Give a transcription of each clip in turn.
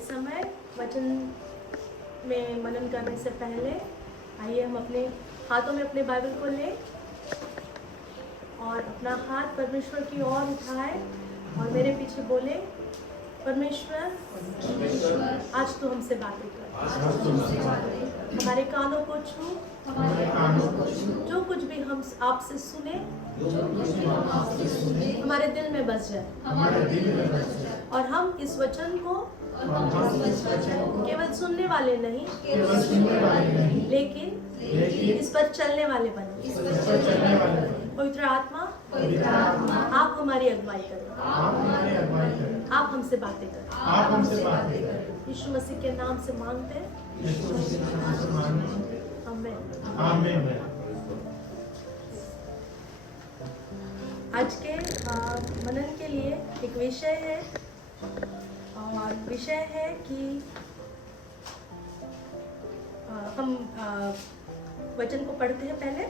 इस समय वचन में मनन करने से पहले आइए हम अपने हाथों में अपने बाइबल को लें और अपना हाथ परमेश्वर की ओर उठाए और मेरे पीछे बोले, परमेश्वर आज तू हमसे बातें कर, हमारे कानों को छू, जो कुछ भी हम आपसे सुने हमारे दिल में बस जाए और हम इस वचन को केवल सुनने वाले नहीं लेकिन इस पर चलने वाले बने। पवित्र आत्मा आप हमारी अगुवाई करें, आप हमसे बातें करें। यीशु मसीह के नाम से मांगते हैं, आमीन। आज के मनन के लिए एक विषय है और विषय है कि हम वचन को पढ़ते हैं। पहले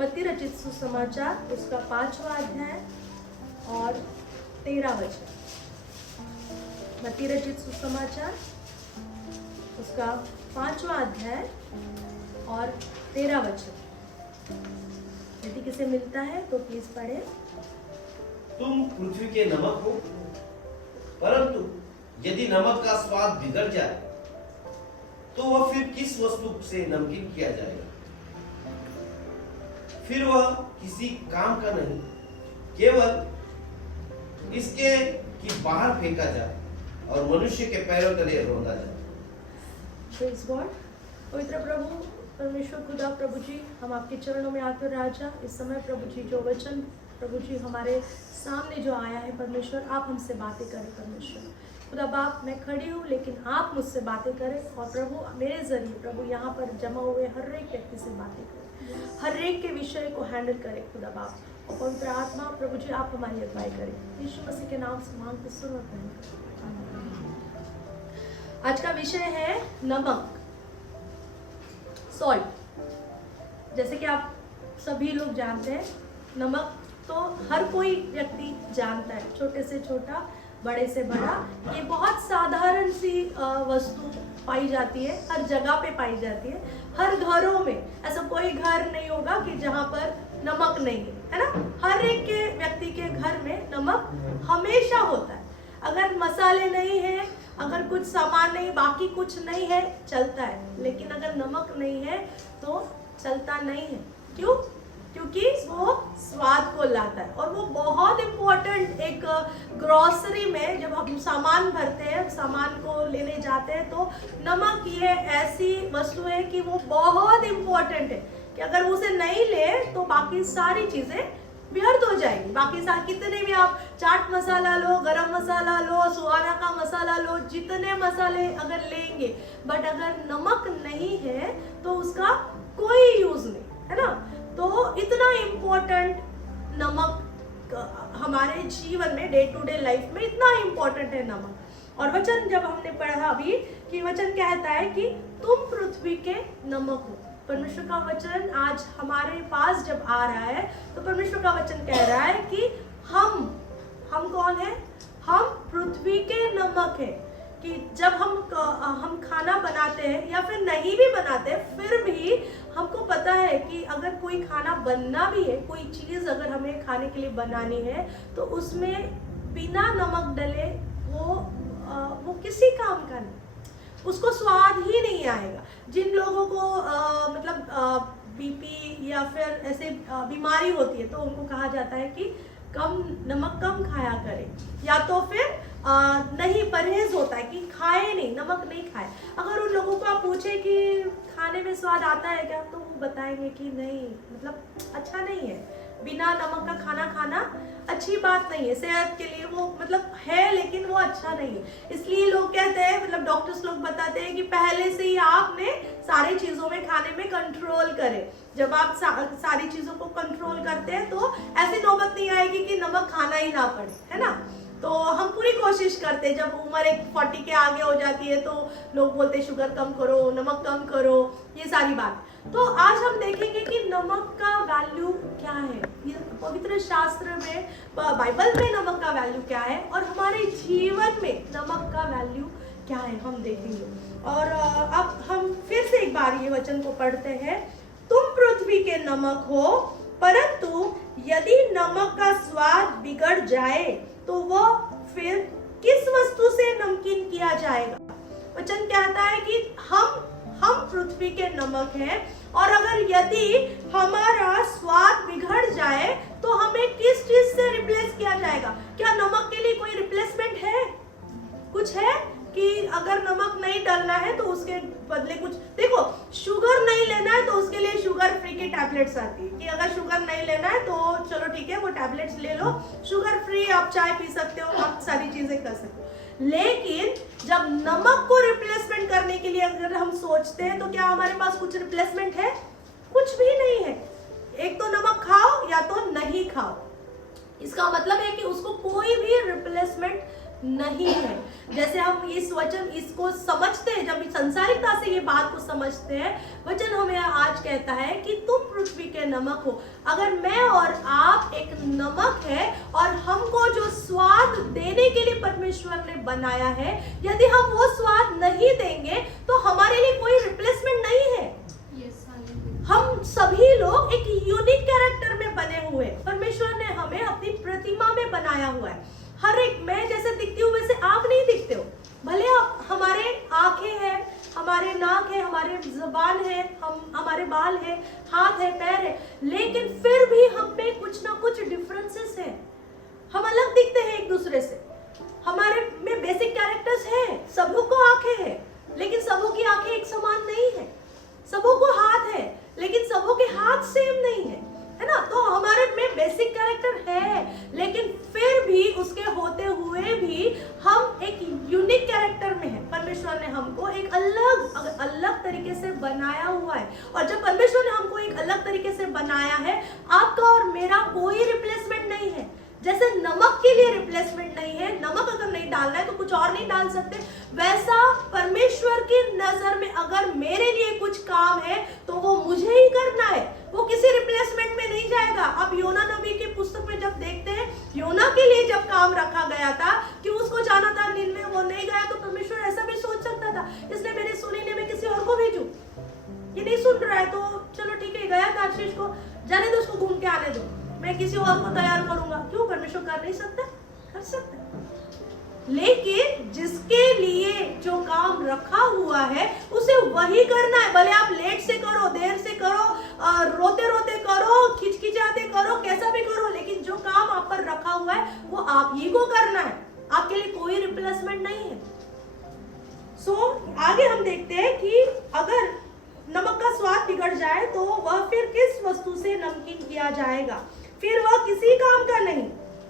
मत्ती रचित सुसमाचार उसका 5वां अध्याय और 13 वचन। मत्ती रचित सुसमाचार उसका 5वां अध्याय और 13 वचन। यदि किसे मिलता है तो प्लीज पढ़े। तुम पृथ्वी के नमक हो, परंतु यदि नमक का स्वाद बिगड़ जाए तो वह फिर किस वस्तु से नमकीन किया जाएगा? फिर वह किसी काम का नहीं, केवल इसके कि बाहर फेंका जाए और मनुष्य के पैरों तले रौंदा जाए। Praise God. पवित्र प्रभु परमेश्वर खुदा प्रभु जी, हम आपके चरणों में आकर राजा इस समय प्रभु जी जो वचन प्रभु जी हमारे सामने जो आया है परमेश्वर, आप हमसे बातें करें परमेश्वर। खुदा बाप, मैं खड़ी हूँ लेकिन आप मुझसे बातें करें और प्रभु मेरे जरिए प्रभु यहाँ पर जमा हुए हर एक व्यक्ति से बातें करें, हर एक के विषय को हैंडल करें खुदा बाप। और पवित्र आत्मा प्रभु जी आप हमारी अगुवाई करें, यीशु मसीह के नाम से मांगते सुनो करें। आज का विषय है नमक, सॉल्ट। जैसे कि आप सभी लोग जानते हैं, नमक तो हर कोई व्यक्ति जानता है, छोटे से छोटा बड़े से बड़ा। ये बहुत साधारण सी वस्तु पाई जाती है, हर जगह पे पाई जाती है, हर घरों में। ऐसा कोई घर नहीं होगा कि जहाँ पर नमक नहीं है ना। हर एक के व्यक्ति के घर में नमक हमेशा होता है। अगर मसाले नहीं है, अगर कुछ सामान नहीं, बाकी कुछ नहीं है, चलता है, लेकिन अगर नमक नहीं है तो चलता नहीं है। क्यों? क्योंकि वो स्वाद को लाता है और वो बहुत इम्पोर्टेंट। एक ग्रोसरी में जब हम सामान भरते हैं, सामान को लेने जाते हैं, तो नमक ये ऐसी वस्तु है कि वो बहुत इम्पोर्टेंट है कि अगर उसे नहीं ले तो बाकी सारी चीजें व्यर्थ हो जाएगी। बाकी सारे कितने भी आप चाट मसाला लो, गरम मसाला लो, सुहाना का मसाला लो, जितने मसाले अगर लेंगे, बट अगर नमक नहीं है तो उसका कोई यूज नहीं है ना। तो इतना इम्पोर्टेंट नमक हमारे जीवन में, डे टू डे लाइफ में इतना इम्पोर्टेंट है नमक। और वचन जब हमने पढ़ा अभी कि वचन कहता है कि तुम पृथ्वी के नमक हो। परमेश्वर का वचन आज हमारे पास जब आ रहा है तो परमेश्वर का वचन कह रहा है कि हम कौन है? हम पृथ्वी के नमक है। कि जब हम खाना बनाते हैं या फिर नहीं भी बनाते, फिर भी हमको पता है कि अगर कोई खाना बनना भी है, कोई चीज़ अगर हमें खाने के लिए बनानी है, तो उसमें बिना नमक डले वो किसी काम का नहीं, उसको स्वाद ही नहीं आएगा। जिन लोगों को मतलब बीपी या फिर ऐसे बीमारी होती है तो उनको कहा जाता है कि नमक कम खाया करें, या तो फिर नहीं, परहेज होता है कि खाए नहीं, नमक नहीं खाए। अगर उन लोगों को आप पूछे कि खाने में स्वाद आता है क्या, तो वो बताएंगे कि नहीं, मतलब अच्छा नहीं है। बिना नमक का खाना खाना अच्छी बात नहीं है, सेहत के लिए वो मतलब है लेकिन वो अच्छा नहीं है। इसलिए लोग कहते हैं, मतलब डॉक्टर्स लोग बताते हैं कि पहले से ही आपने सारी चीज़ों में खाने में कंट्रोल करें। जब आप सारी चीज़ों को कंट्रोल करते हैं तो ऐसी नौबत नहीं आएगी कि नमक खाना ही ना पड़े, है ना। तो हम पूरी कोशिश करते हैं, जब उम्र एक 40 के आगे हो जाती है तो लोग बोलते हैं शुगर कम करो, नमक कम करो, ये सारी बात। तो आज हम देखेंगे कि नमक का वैल्यू क्या है, ये पवित्र शास्त्र में, बाइबल में नमक का वैल्यू क्या है और हमारे जीवन में नमक का वैल्यू क्या है हम देखेंगे। और अब हम फिर से एक बार ये वचन को पढ़ते हैं। तुम पृथ्वी के नमक हो, परंतु यदि नमक का स्वाद बिगड़ जाए तो वह फिर किस वस्तु से नमकीन किया जाएगा। वचन कहता है कि हम पृथ्वी के नमक हैं, और अगर यदि हमारा स्वाद बिगड़ जाए तो हमें किस चीज से रिप्लेस किया जाएगा। क्या नमक के लिए कोई रिप्लेसमेंट है? कुछ है कि अगर नमक नहीं डालना है तो उसके बदले कुछ, देखो शुगर नहीं लेना है तो उसके लिए शुगर फ्री की टैबलेट्स आती है कि अगर शुगर नहीं लेना है तो चलो ठीक है वो टैबलेट्स ले लो, शुगर फ्री आप चाय पी सकते हो, आप सारी चीजें कर सकते हो। लेकिन जब नमक को रिप्लेसमेंट करने के लिए अगर हम सोचते हैं तो क्या हमारे पास कुछ रिप्लेसमेंट है? कुछ भी नहीं है। एक तो नमक खाओ या तो नहीं खाओ, इसका मतलब है कि उसको कोई भी रिप्लेसमेंट नहीं है। जैसे हम इस वचन इसको समझते हैं, जब संसारिकता से ये बात को समझते हैं, वचन हमें आज कहता है कि तुम पृथ्वी के नमक हो। अगर मैं और आप एक नमक है और हमको जो स्वाद देने के लिए परमेश्वर ने बनाया है, यदि हम वो स्वाद नहीं देंगे तो हमारे लिए कोई रिप्लेसमेंट नहीं है। हम सभी लोग एक यूनिक कैरेक्टर में बने हुए, परमेश्वर ने हमें अपनी प्रतिमा में बनाया हुआ है। हर एक, मैं जैसे दिखती हूँ वैसे आप नहीं दिखते हो। भले आप, हमारे आंखें हैं, हमारे नाक है, हमारे जुबान है, हमारे बाल है, हाथ है, पैर है, लेकिन फिर भी हम में कुछ ना कुछ डिफरेंसेस है। हम अलग दिखते हैं एक दूसरे से। हमारे में बेसिक कैरेक्टर्स है, सबों को आंखें है लेकिन सबों की आंखें एक समान नहीं है। सबों को हाथ है लेकिन सबों के हाथ सेम नहीं है ना। तो हमारे में बेसिक कैरेक्टर है, लेकिन फिर भी उसके होते हुए भी हम एक यूनिक कैरेक्टर में है। परमेश्वर ने हमको एक अलग तरीके से बनाया हुआ है, और जब परमेश्वर ने हमको एक अलग तरीके से बनाया है, आपका और मेरा कोई रिप्लेसमेंट नहीं है। जैसे नमक के लिए रिप्लेसमेंट नहीं है, नमक अगर नहीं डालना है तो कुछ और नहीं डाल सकते, वैसा परमेश्वर की नजर में अगर मेरे लिए कुछ काम है तो वो मुझे ही करना है, वो किसी रिप्लेसमेंट में नहीं जाएगा। आप योना नबी की पुस्तक में जब देखते हैं, योना के लिए जब काम रखा गया था कि उसको जाना था नींद में, वो नहीं गया, तो परमेश्वर ऐसा भी सोच सकता था, इसलिए मेरे सुनीने में किसी और को भेजू, ये नहीं सुन रहा है तो चलो ठीक है, गया तार्शीश को, जाने दो, उसको घूम के आने दो, मैं किसी और को तैयार करूंगा। क्यों? परमेश्वर कर नहीं सकता? कर सकता है। लेकिन जिसके लिए जो काम रखा हुआ है उसे वही करना है। भले आप लेट से करो, देर से करो, रोते रोते करो, खिचखिचाते करो, कैसा भी करो, लेकिन जो काम आप पर रखा हुआ है वो आप ही को करना है। आपके लिए कोई रिप्लेसमेंट नहीं है। आगे हम देखते हैं कि अगर नमक का स्वाद बिगड़ जाए तो वह फिर किस वस्तु से नमकीन किया जाएगा। फिर वह किसी काम का नहीं,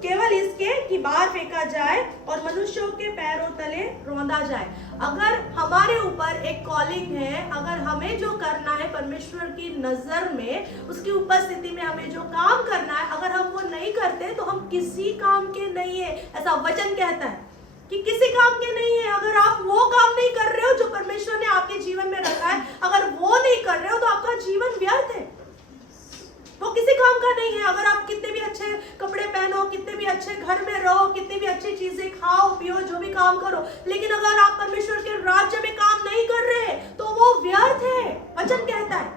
केवल इसके कि बाहर फेंका जाए और मनुष्यों के पैरों तले रौंदा जाए। अगर हमारे ऊपर एक कॉलिंग है, अगर हमें जो करना है परमेश्वर की नजर में, उसकी उपस्थिति में हमें जो काम करना है, अगर हम वो नहीं करते तो हम किसी काम के नहीं है। ऐसा वचन कहता है कि किसी काम के नहीं है। अगर आप वो काम नहीं कर रहे हो जो परमेश्वर ने आपके जीवन में रखा है, अगर वो नहीं कर रहे हो तो आपका जीवन व्यर्थ है, वो किसी काम का नहीं है। अगर आप कितने भी अच्छे कपड़े पहनो, कितने भी अच्छे घर में रहो, कितनी भी अच्छी चीजें खाओ पियो, जो भी काम करो, लेकिन अगर आप परमेश्वर के राज्य में काम नहीं कर रहे तो वो व्यर्थ है। वचन कहता है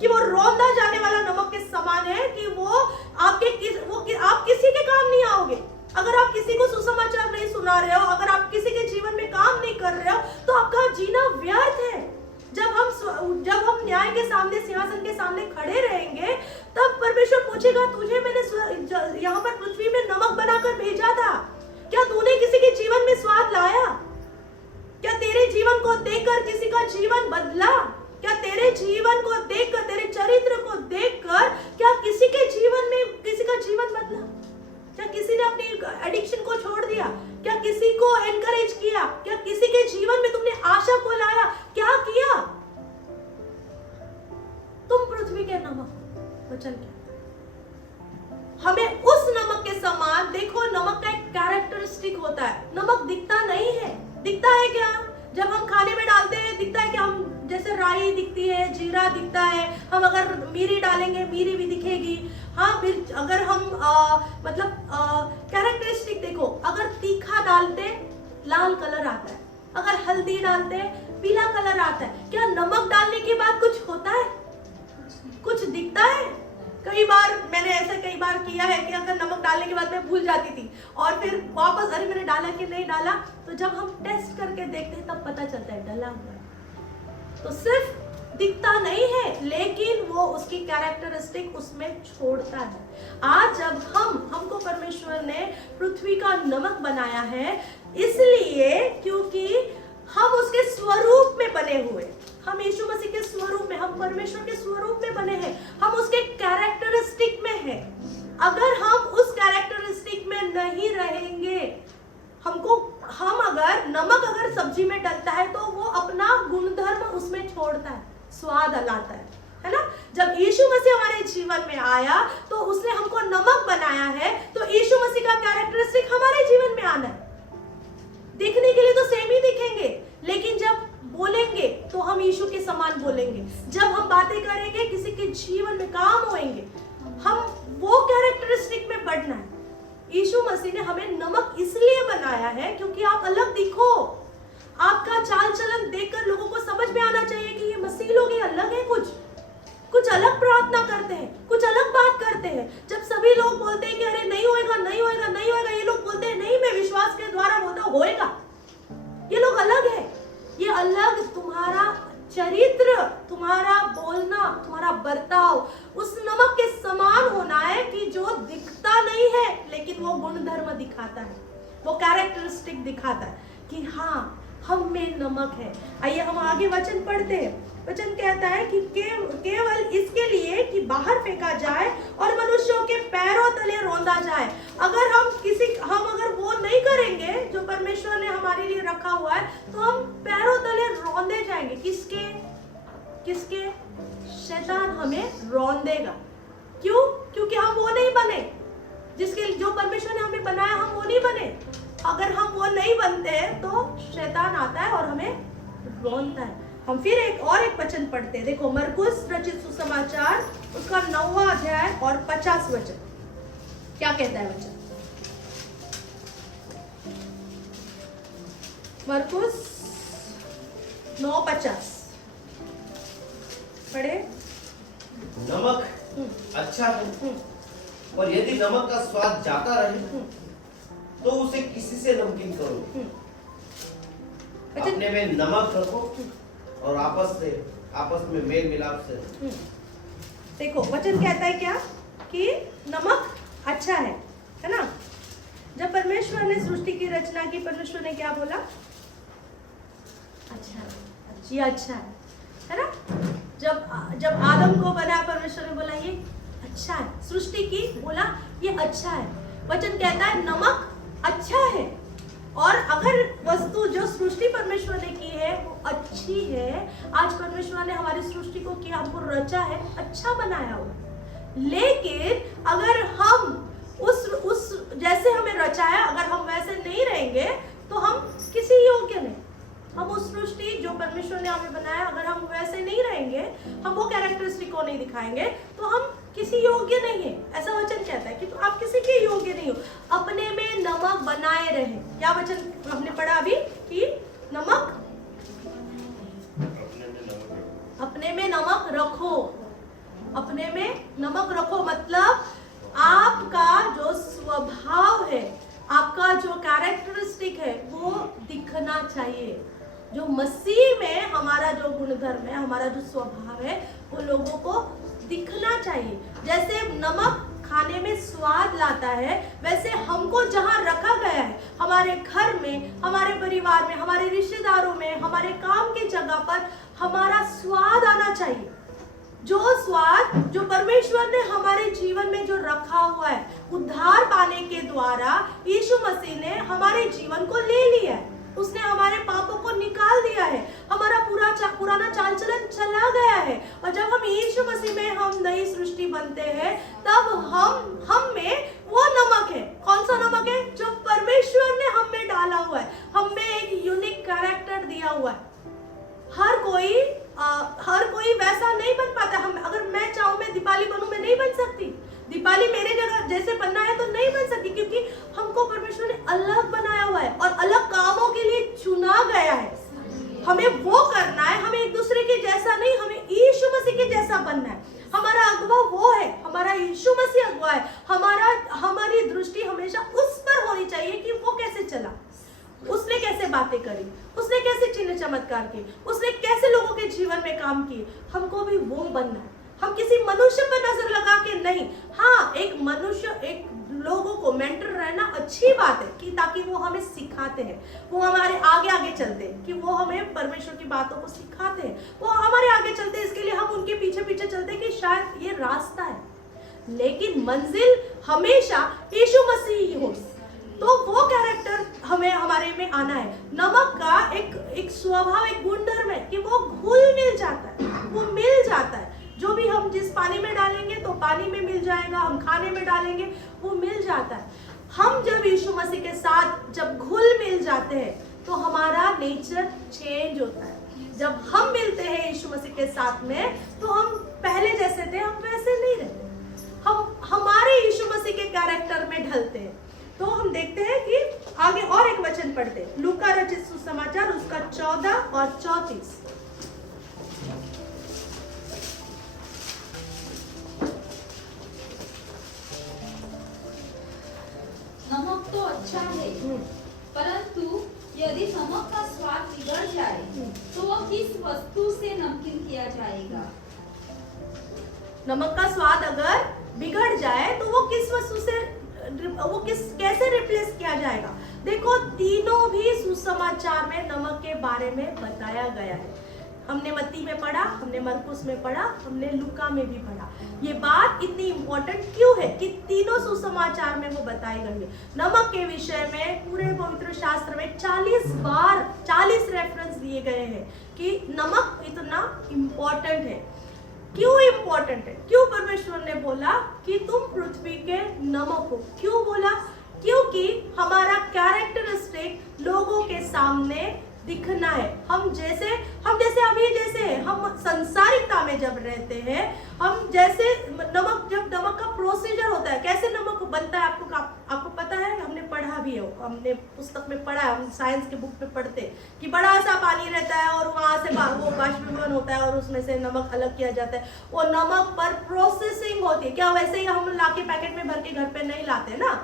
कि वो रौंदा जाने वाला नमक के समान है, कि वो आप किसी के काम नहीं आओगे। अगर आप किसी को सुसमाचार नहीं सुना रहे हो, अगर आप किसी के जीवन में काम नहीं कर रहे हो, तो आपका जीना व्यर्थ है। जब हम न्याय के सामने, सिंहासन के सामने खड़े रहेंगे, तब परमेश्वर पूछेगा, तुझे मैंने यहाँ पर पृथ्वी में नमक बनाकर भेजा था, क्या तूने किसी के जीवन में स्वाद लाया? क्या तेरे जीवन को देखकर किसी का जीवन बदला? क्या तेरे जीवन को देखकर, तेरे चरित्र को देखकर क्या किसी के जीवन में किसी का जीवन बदला? क्या किसी ने अपनी एडिक्शन को छोड़ दिया? क्या किसी को एनकरेज किया? क्या किसी के जीवन में तुमने आशा को लाया? क्या किया? तुम पृथ्वी के नमक, वचन कहता है। हमें उस नमक के समान, देखो नमक का एक कैरेक्टरिस्टिक होता है। नमक दिखता नहीं है। दिखता है क्या? जब हम खाने में डालते हैं दिखता है कि हम, जैसे राई दिखती है, जीरा दिखता है, हम अगर मिरी डालेंगे मिरी भी दिखेगी। हाँ, अगर हम कैरेक्टरिस्टिक देखो, अगर तीखा डालते लाल कलर आता है, अगर हल्दी डालते हैं पीला कलर आता है। क्या नमक डालने के बाद कुछ होता है, कुछ दिखता है? कई बार मैंने ऐसा कई बार किया है कि अगर नमक डालने के बाद मैं भूल जाती थी और फिर वापस अरे मैंने डाला कि नहीं डाला, तो जब हम टेस्ट करके देखते हैं तब पता चलता है डला हुआ है। तो सिर्फ दिखता नहीं है लेकिन वो उसकी कैरेक्टरिस्टिक उसमें छोड़ता है। आज जब हमको परमेश्वर ने पृथ्वी का नमक बनाया है इसलिए क्योंकि हम उसके स्वरूप में बने हुए, हम यीशु मसीह के स्वरूप में, हम परमेश्वर के स्वरूप में बने हैं, हम उसके कैरेक्टरिस्टिक में हैं। अगर हम उस कैरेक्टरिस्टिक में नहीं रहेंगे, हम अगर नमक अगर सब्जी में डलता है तो वो अपना गुणधर्म उसमें छोड़ता है, स्वाद लाता है ना। जब यीशु मसीह हमारे जीवन में आया तो उसने हमको नमक बनाया है, तो यीशु मसीह का कैरेक्टरिस्टिक हमारे जीवन में आना है। दिखने के लिए तो सेम ही दिखेंगे लेकिन जब बोलेंगे तो हम यीशु के समान बोलेंगे, जब हम बातें करेंगे किसी के जीवन में काम होंगे, हम वो कैरेक्टरिस्टिक में बढ़ना है। यीशु मसीह ने हमें नमक इसलिए बनाया है क्योंकि आप अलग दिखो। आपका चाल चलन देखकर लोगों को समझ में आना चाहिए कि ये मसीह लोग ये अलग है, कुछ अलग प्रार्थना करते हैं, कुछ अलग बात करते हैं। जब सभी लोग बोलते हैं कि अरे नहीं होएगा नहीं होएगा नहीं होएगा, ये लोग बोलते हैं नहीं मैं विश्वास के द्वारा बोलता हूं होएगा। ये लोग अलग है, ये अलग तुम्हारा चरित्र, तुम्हारा बोलना, तुम्हारा बर्ताव उस नमक के समान होना है कि जो दिखता नहीं है लेकिन वो गुणधर्म दिखाता है, वो कैरेक्टरिस्टिक दिखाता है कि हाँ हम में नमक है। आइए हम आगे वचन पढ़ते हैं। वचन कहता है कि केवल इसके लिए कि बाहर फेंका जाए और मनुष्यों के पैरों तले रौंदा जाए। अगर हम अगर वो नहीं करेंगे जो परमेश्वर ने हमारे लिए रखा हुआ है तो हम पैरों तले रौंदे जाएंगे। किसके? शैतान हमें रौंदेगा। क्यों? क्योंकि हम वो नहीं बने जो परमेश्वर ने हमें बनाया, हम वो नहीं बने। अगर हम वो नहीं बनते हैं तो शैतान आता है और हमें रौंदता है। हम फिर एक वचन पढ़ते हैं। देखो मरकुस रचित सुसमाचार उसका 9वां अध्याय और 50 वचन क्या कहता है वचन? मरकुस 9:50 पढ़े। नमक अच्छा है और यदि नमक का स्वाद जाता रहे तो उसे किसी से नमकीन करो। अपने में नमक रखो और आपस में मेल मिलाप से। देखो वचन कहता है क्या कि नमक अच्छा है ना। जब परमेश्वर ने सृष्टि की रचना की, परमेश्वर ने क्या बोला? अच्छा है, ये अच्छा है ना। जब आदम को बनाया परमेश्वर ने बोला ये अच्छा है, सृष्टि की बोला ये अच्छा है। वचन कहता है नमक अच्छा है और अगर वस्तु जो सृष्टि परमेश्वर ने की है वो अच्छी है, आज परमेश्वर ने हमारी सृष्टि को किया, हमको रचा है, अच्छा बनाया हुआ। लेकिन अगर हम उस जैसे हमें रचाया अगर हम वैसे नहीं रहेंगे तो हम किसी योग्य नहीं। हम उस सृष्टि जो परमेश्वर ने हमें बनाया अगर हम वैसे नहीं रहेंगे, हम वो कैरेक्टरिस्टिक को नहीं दिखाएंगे तो हम किसी योग्य नहीं है। ऐसा वचन कहता है कि तो आप किसी के योग्य नहीं हो। अपने में नमक बनाए रहे। क्या वचन हमने पढ़ा अभी कि नमक अपने में नमक रखो। अपने में नमक रखो मतलब आपका जो स्वभाव है, आपका जो कैरेक्टरिस्टिक है वो दिखना चाहिए। जो मसीह में हमारा जो गुणधर्म है, हमारा जो स्वभाव है वो लोगों को दिखना चाहिए। जैसे नमक खाने में स्वाद लाता है वैसे हमको जहाँ रखा गया है, हमारे घर में, हमारे परिवार में, हमारे रिश्तेदारों में, हमारे काम की जगह पर हमारा स्वाद आना चाहिए। जो स्वाद जो परमेश्वर ने हमारे जीवन में जो रखा हुआ है, उद्धार पाने के द्वारा यीशु मसीह ने हमारे जीवन को ले लिया है। उसने हमारे पापों को निकाल दिया है, हमारा पुराना चाल चलन चला गया है। और जब हम यीशु मसीह में हम नई सृष्टि बनते हैं तब हम में वो नमक है। कौन सा नमक है? जो परमेश्वर ने हम में डाला हुआ है। हम में एक यूनिक कैरेक्टर दिया हुआ है। हर कोई वैसा नहीं बन पाता। हम अगर मैं चाहूँ मैं दीपाली बनूं, मैं नहीं बन सकती। दीपाली मेरे जगह जैसे बनना है तो नहीं बन सकती क्योंकि हमको परमेश्वर ने अलग बनाया हुआ है और अलग कामों के लिए चुना गया है। हमें वो करना है, हमें एक दूसरे के जैसा नहीं, हमें यीशु मसीह के जैसा बनना है। हमारा अगुवा वो है, हमारा यीशु मसीह अगुवा है। हमारी दृष्टि हमेशा उस पर होनी चाहिए कि वो कैसे चला, उसने कैसे बातें करी, उसने कैसे चिन्ह चमत्कार किए, उसने कैसे लोगों के जीवन में काम किए। हमको भी वो बनना है। हम किसी मनुष्य पर नजर लगा के नहीं। हाँ, एक मनुष्य, एक लोगों को मेंटर रहना अच्छी बात है कि ताकि वो हमें सिखाते हैं, वो हमारे आगे आगे चलते हैं, कि वो हमें परमेश्वर की बातों को सिखाते हैं, वो हमारे आगे चलते हैं। इसके लिए हम उनके पीछे पीछे चलते हैं कि शायद ये रास्ता है, लेकिन मंजिल हमेशा यीशु मसीह ही हो। तो वो कैरेक्टर हमें हमारे में आना है। नमक का एक स्वभाव, एक गुणधर्म है कि वो घुल मिल जाता है, वो मिल जाता है। जो भी हम जिस पानी में डालेंगे तो पानी में मिल जाएगा, हम खाने में डालेंगे वो मिल जाता है। हम जब यीशु मसीह के साथ जब घुल मिल जाते हैं तो हमारा नेचर चेंज होता है। जब हम मिलते हैं यीशु मसीह के साथ में तो हम पहले जैसे थे हम वैसे नहीं रहते, हम हमारे यीशु मसीह के कैरेक्टर में ढलते हैं। तो हम देखते हैं कि आगे और एक वचन पढ़ते हैं, लूका रचित सुसमाचार उसका 14 और 34। नमक तो अच्छा है, परंतु यदि नमक का स्वाद बिगड़ जाए तो वह किस वस्तु से नमकीन किया जाएगा? नमक का स्वाद अगर बिगड़ जाए तो वो किस वस्तु से, कैसे रिप्लेस किया जाएगा? देखो, तीनों भी सुसमाचार में नमक के बारे में बताया गया है। हमने मत्ती में पढ़ा, हमने मरकुस में पढ़ा, हमने लूका में भी पढ़ा। ये बात इतनी इंपॉर्टेंट क्यों है कि तीनों सुसमाचार में वो बताई गई है। नमक के विषय में पूरे पवित्र शास्त्र में 40 रेफरेंस दिए गए हैं कि नमक इतना इंपॉर्टेंट है। क्यों इंपॉर्टेंट है? क्यों परमेश्वर ने बोला कि तुम पृथ्वी के नमक हो? क्यों बोला? क्योंकि हमारा कैरेक्टरिस्टिक लोगों के सामने दिखना है। हम जैसे अभी जैसे हैं, हम संसारिकता में जब रहते हैं, हम जैसे जब नमक का प्रोसीजर होता है, कैसे नमक बनता है आपको पता है, हमने पढ़ा भी है, हमने पुस्तक में पढ़ा है, हम साइंस के बुक में पढ़ते हैं कि बड़ा सा पानी रहता है और वहां से वो बाष्पीभवन होता है और उसमें से नमक अलग किया जाता है। वो नमक पर प्रोसेसिंग होती है। क्या वैसे ही हम लाके पैकेट में भर के घर पे नहीं लाते ना?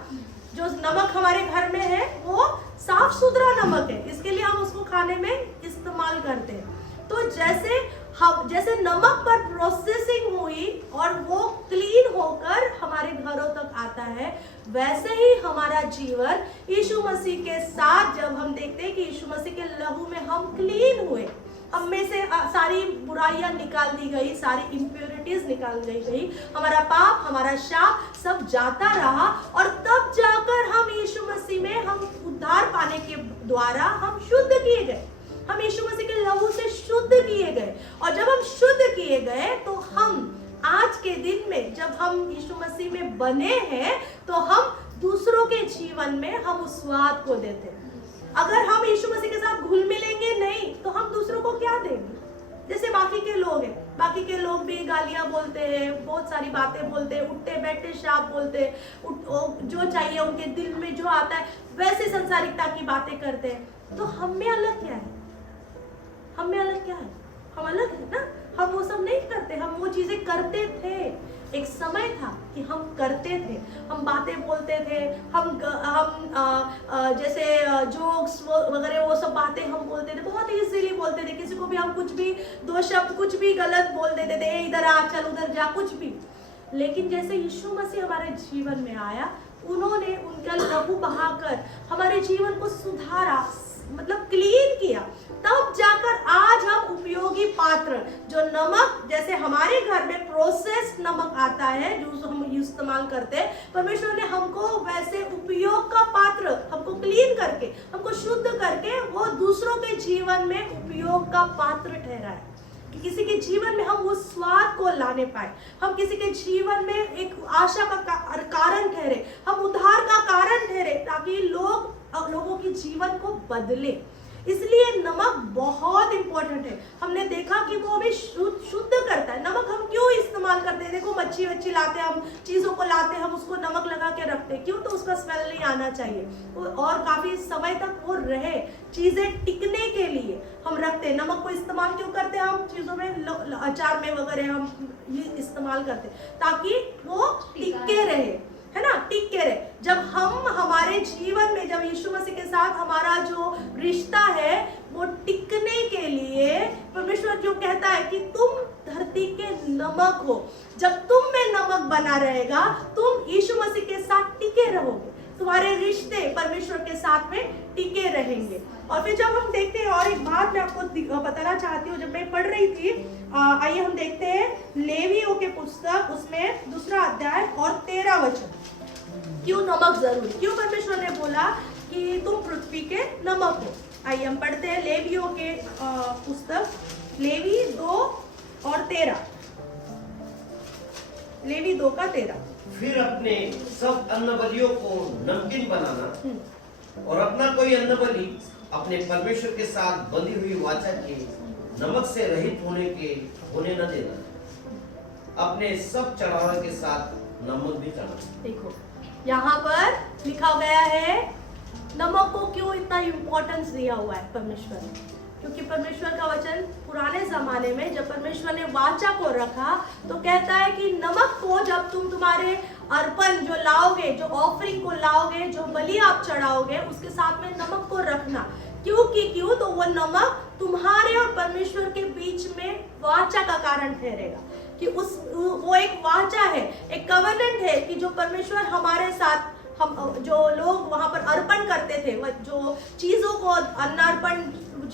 जो नमक हमारे घर में है वो साफ सुथरा नमक है, इसके लिए हम उसको खाने में इस्तेमाल करते हैं। तो जैसे नमक पर प्रोसेसिंग हुई और वो क्लीन होकर हमारे घरों तक आता है, वैसे ही हमारा जीवन यीशु मसीह के साथ जब हम देखते हैं कि यीशु मसीह के लहू में हम क्लीन हुए, हम में से सारी बुराइयां निकाल दी गई, सारी इम्प्योरिटीज निकाल गई, हमारा पाप, हमारा शाप सब जाता रहा और तब जाकर हम यीशु मसीह में हम उद्धार पाने के द्वारा हम शुद्ध किए गए। हम यीशु मसीह के लहू से शुद्ध किए गए और जब हम शुद्ध किए गए तो हम आज के दिन में जब हम यीशु मसीह में बने हैं तो हम दूसरों के जीवन में हम उस स्वाद को देते हैं। अगर हम यीशु मसीह के साथ घुल मिलेंगे नहीं तो हम दूसरों को क्या देंगे? जैसे बाकी के लोग हैं, बाकी के लोग भी गालियां बोलते हैं, बहुत सारी बातें बोलते हैं, उठते बैठते शाप बोलते हैं, जो चाहिए उनके दिल में जो आता है वैसे संसारिकता की बातें करते हैं। तो हम में अलग क्या है? हम में अलग क्या है? हम अलग है ना? हम वो सब नहीं करते, हम वो चीजें करते थे। एक समय था कि हम करते थे, हम बातें बोलते थे, हम जैसे जोक्स वगैरह वो सब बातें हम बोलते थे, बहुत इजीली बोलते थे। किसी को भी हम कुछ भी 2 शब्द कुछ भी गलत बोल देते थे, इधर आ चल उधर जा, कुछ भी। लेकिन जैसे यीशु मसीह हमारे जीवन में आया, उन्होंने उनका लहू बहाकर हमारे जीवन को सुधारा, मतलब क्लीन किया, तब जाकर आज हम उपयोगी पात्र जो नमक, जैसे हमारे घर में प्रोसेस्ड नमक आता है जो हम इस्तेमाल करते हैं, परमेश्वर ने हमको वैसे उपयोग का पात्र, हमको क्लीन करके, हमको शुद्ध करके वो दूसरों के जीवन में उपयोग का पात्र ठहरा है कि किसी के जीवन में हम उस स्वाद को लाने पाए, हम किसी के जीवन में एक आशा का कारण ठहरे, हम उद्धार का कारण ठहरे, ताकि लोगों के जीवन को बदले। इसलिए नमक बहुत इंपॉर्टेंट है। हमने देखा कि वो हमें शुद्ध करता है। नमक हम क्यों इस्तेमाल करते हैं? देखो, अच्छी अच्छी लाते हैं, हम चीज़ों को लाते हैं, हम उसको नमक लगा के रखते हैं, क्यों? तो उसका स्मेल नहीं आना चाहिए और काफ़ी समय तक वो रहे, चीज़ें टिकने के लिए हम रखते हैं। नमक को इस्तेमाल क्यों करते हैं हम चीज़ों में, अचार में वगैरह हम ये इस्तेमाल करते हैं ताकि वो टिके रहे, है ना, टिक के रहे। जब हम हमारे जीवन में, जब यीशु मसीह के साथ हमारा जो रिश्ता है वो टिकने के लिए, परमेश्वर जो कहता है कि तुम धरती के नमक हो, जब तुम में नमक बना रहेगा, तुम यीशु मसीह के साथ टिके रहोगे, तुम्हारे रिश्ते परमेश्वर के साथ में टिके रहेंगे। और फिर जब हम देखते हैं, और एक बात मैं आपको बताना चाहती हूँ, जब मैं पढ़ रही थी, आइए हम देखते हैं लेवियों के पुस्तक, उसमें 2 अध्याय और 13 वचन। क्यों नमक जरूरी, क्यों परमेश्वर ने बोला कि तुम पृथ्वी के नमक हो? आइए हम पढ़ते हैं लेवियों के पुस्तक, लेवी 2 और 13, लेवी 2 का 13। फिर अपने सब अन्न बलियों को नमकीन बनाना और अपना कोई अन्न बलि अपने परमेश्वर के साथ बंधी हुई वाचा के नमक से रहित होने न देना। अपने सब चढ़ावे के साथ नमक भी चढ़ाना। देखो यहाँ पर लिखा गया है नमक को क्यों इतना इम्पोर्टेंस दिया हुआ है परमेश्वर ने, क्योंकि परमेश्वर का वचन पुराने जमाने में जब परमेश्वर ने वाचा को रखा तो कहता है कि नमक को जब तुम तुम्हारे अर्पण जो लाओगे, जो ऑफरिंग को लाओगे, जो बलि आप चढ़ाओगे, उसके साथ में नमक को रखना। क्यों तो वो नमक तुम्हारे और परमेश्वर के बीच में वाचा का कारण ठहरेगा, कि वो एक वाचा है, एक कवनेंट है कि जो परमेश्वर हमारे साथ, हम जो लोग वहां पर अर्पण करते थे, जो चीजों को अन्नार्पण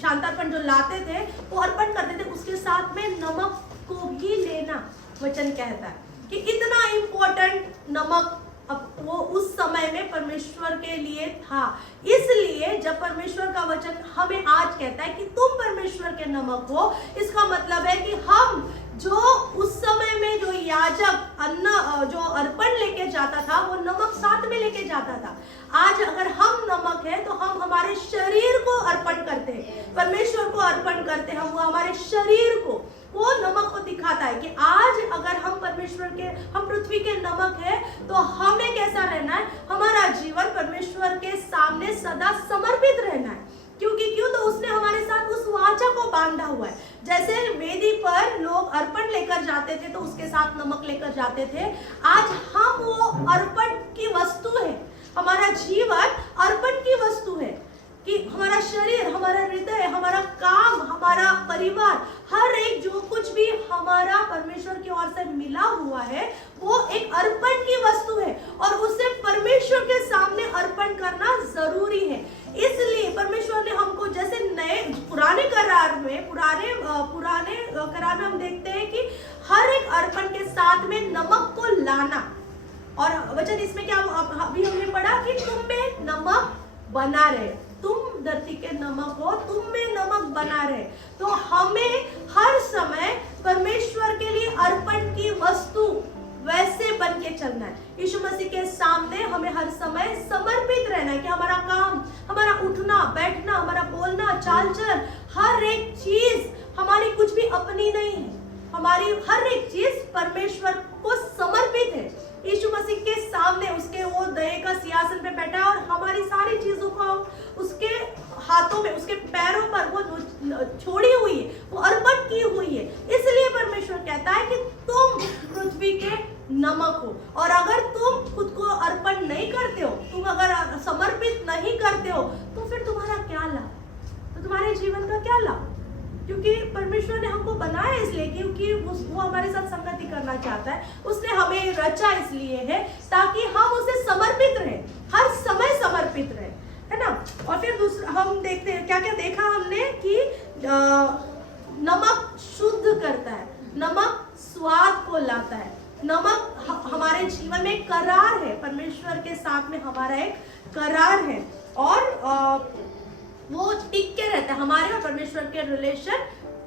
शांतार्पण जो लाते थे वो अर्पण करते थे, उसके साथ में नमक को भी लेना वचन कहता है कि इतना इम्पोर्टेंट नमक अब वो उस समय में परमेश्वर के लिए था। इसलिए जब परमेश्वर का वचन हमें आज कहता है कि तुम परमेश्वर के नमक हो, इसका मतलब है कि हम जो उस समय में जो याजक अन्न जो अर्पण लेके जाता था वो नमक साथ में लेके जाता था। आज अगर हम नमक है तो हम हमारे शरीर को अर्पण करते हैं, परमेश्वर को अर्पण करते हैं, वो हमारे शरीर को, वो नमक को दिखाता है कि आज अगर हम परमेश्वर के, हम पृथ्वी के नमक है तो हमें कैसा रहना है, हमारा जीवन परमेश्वर के सामने सदा समर्पित रहना है। क्यों तो उसने हमारे साथ उस वाचा को बांधा हुआ है। जैसे वेदी पर लोग अर्पण लेकर जाते थे तो उसके साथ नमक लेकर जाते थे, आज हम वो अर्पण की वस्तु है, हमारा जीवन अर्पण की वस्तु है, कि हमारा शरीर, हमारा हृदय, हमारा काम, हमारा परिवार, हर एक जो कुछ भी हमारा परमेश्वर की ओर से मिला हुआ है वो एक अर्पण की वस्तु है और उसे परमेश्वर के सामने अर्पण करना जरूरी है। इसलिए परमेश्वर ने हमको, जैसे पुराने करार में हम देखते हैं कि हर एक अर्पण के साथ में नमक को लाना, और वचन इसमें क्या अभी हमने पढ़ा कि तुम में नमक बना रहे, तुम धरती के नमक हो, तुम में नमक बना रहे। तो हमें हर समय परमेश्वर के लिए अर्पण की वस्तु वैसे बन के चलना है। यीशु मसीह के सामने हमें हर समय समर्पित रहना है कि हमारा काम, हमारा उठना बैठना, हमारा बोलना चाल चलन, हर एक चीज हमारी कुछ भी अपनी नहीं है, हमारी हर एक चीज परमेश्वर को समर्पित है। यीशु मसीह के सामने उसके वो दया का सिंहासन पे बैठा है और हमारी सारी चीजों को उसके हाथों में, उसके पैरों पर वो छोड़ी हुई है, वो अर्पण की हुई है। इसलिए परमेश्वर कहता है कि तुम पृथ्वी के नमक हो, और अगर तुम खुद को अर्पण नहीं करते हो, तुम अगर समर्पित नहीं करते हो, तो फिर तुम्हारा क्या लाभ, तो तुम्हारे जीवन का क्या लाभ? क्योंकि परमेश्वर ने हमको बनाया इसलिए क्योंकि वो हमारे साथ संगति करना चाहता है, उसने हमें रचा इसलिए है ताकि हम उसे समर्पित रहें, हर समय समर्पित रहें, है ना। और फिर दूसरा हम देखते हैं क्या क्या देखा हमने कि नमक शुद्ध करता है, नमक स्वाद को लाता है, नमक हमारे जीवन में करार है, परमेश्वर के साथ में हमारा एक करार है, और वो टिक के रहता है, हमारे और परमेश्वर के रिलेशन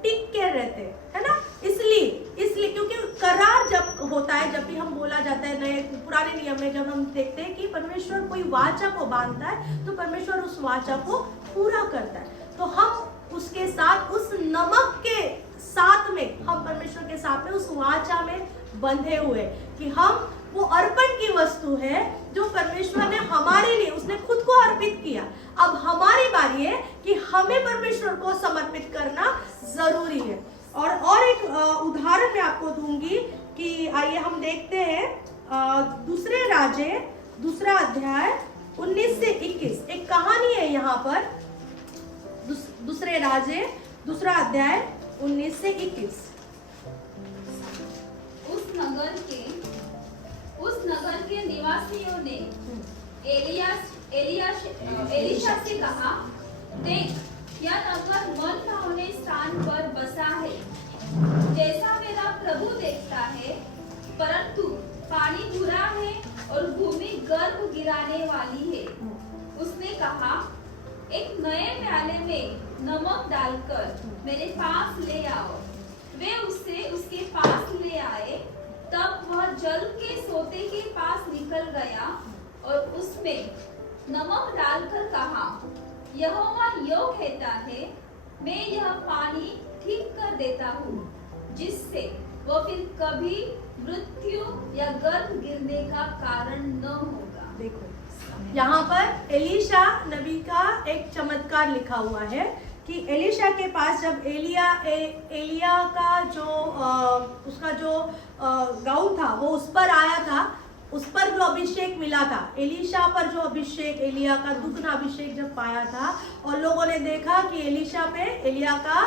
टिक के रहते हैं, है ना। इसलिए क्योंकि करार जब होता है, जब भी हम बोला जाता है, नए पुराने नियम में जब हम देखते हैं कि परमेश्वर कोई वाचा को बांधता है तो परमेश्वर उस वाचा को पूरा करता है। तो हम उसके साथ, उस नमक के साथ में, हम परमेश्वर के साथ में उस वाचा में बंधे हुए, कि हम वो अर्पण की वस्तु है जो परमेश्वर ने हमारे लिए, उसने खुद को अर्पित किया। अब हमारी बारी है कि हमें परमेश्वर को समर्पित करना जरूरी है। और एक उदाहरण मैं आपको दूंगी कि आइए हम देखते हैं दूसरे राजे दूसरा अध्याय 19 से 21। एक कहानी है यहाँ पर, दूसरे राजे दूसरा अध्याय 19 से 21। उस नगर के निवासियों ने एलीशा से कहा, देख, यह नगर मन भावने स्थान पर बसा है, जैसा मेरा प्रभु देखता है, परंतु पानी बुरा है और भूमि गर्भ गिराने वाली है। उसने कहा, एक नए प्याले में नमक डालकर मेरे पास ले आओ। वे उसे उसके पास ले आए। तब वह जल के सोते के पास निकल गया और उसमें नमक डालकर कहा, यहोवा यो कहता है, मैं यह पानी ठीक कर देता हूँ, जिससे वह फिर कभी मृत्यु या गर्भ गिरने का कारण न होगा। देखो यहाँ पर एलीशा नबी का एक चमत्कार लिखा हुआ है कि एलीशा के पास जब एलिया का जो उसका जो गाउन था वो उस पर आया था, उस पर जो अभिषेक मिला था, एलीशा पर जो अभिषेक, एलिया का दुगना अभिषेक जब पाया था, और लोगों ने देखा कि एलीशा पे एलिया का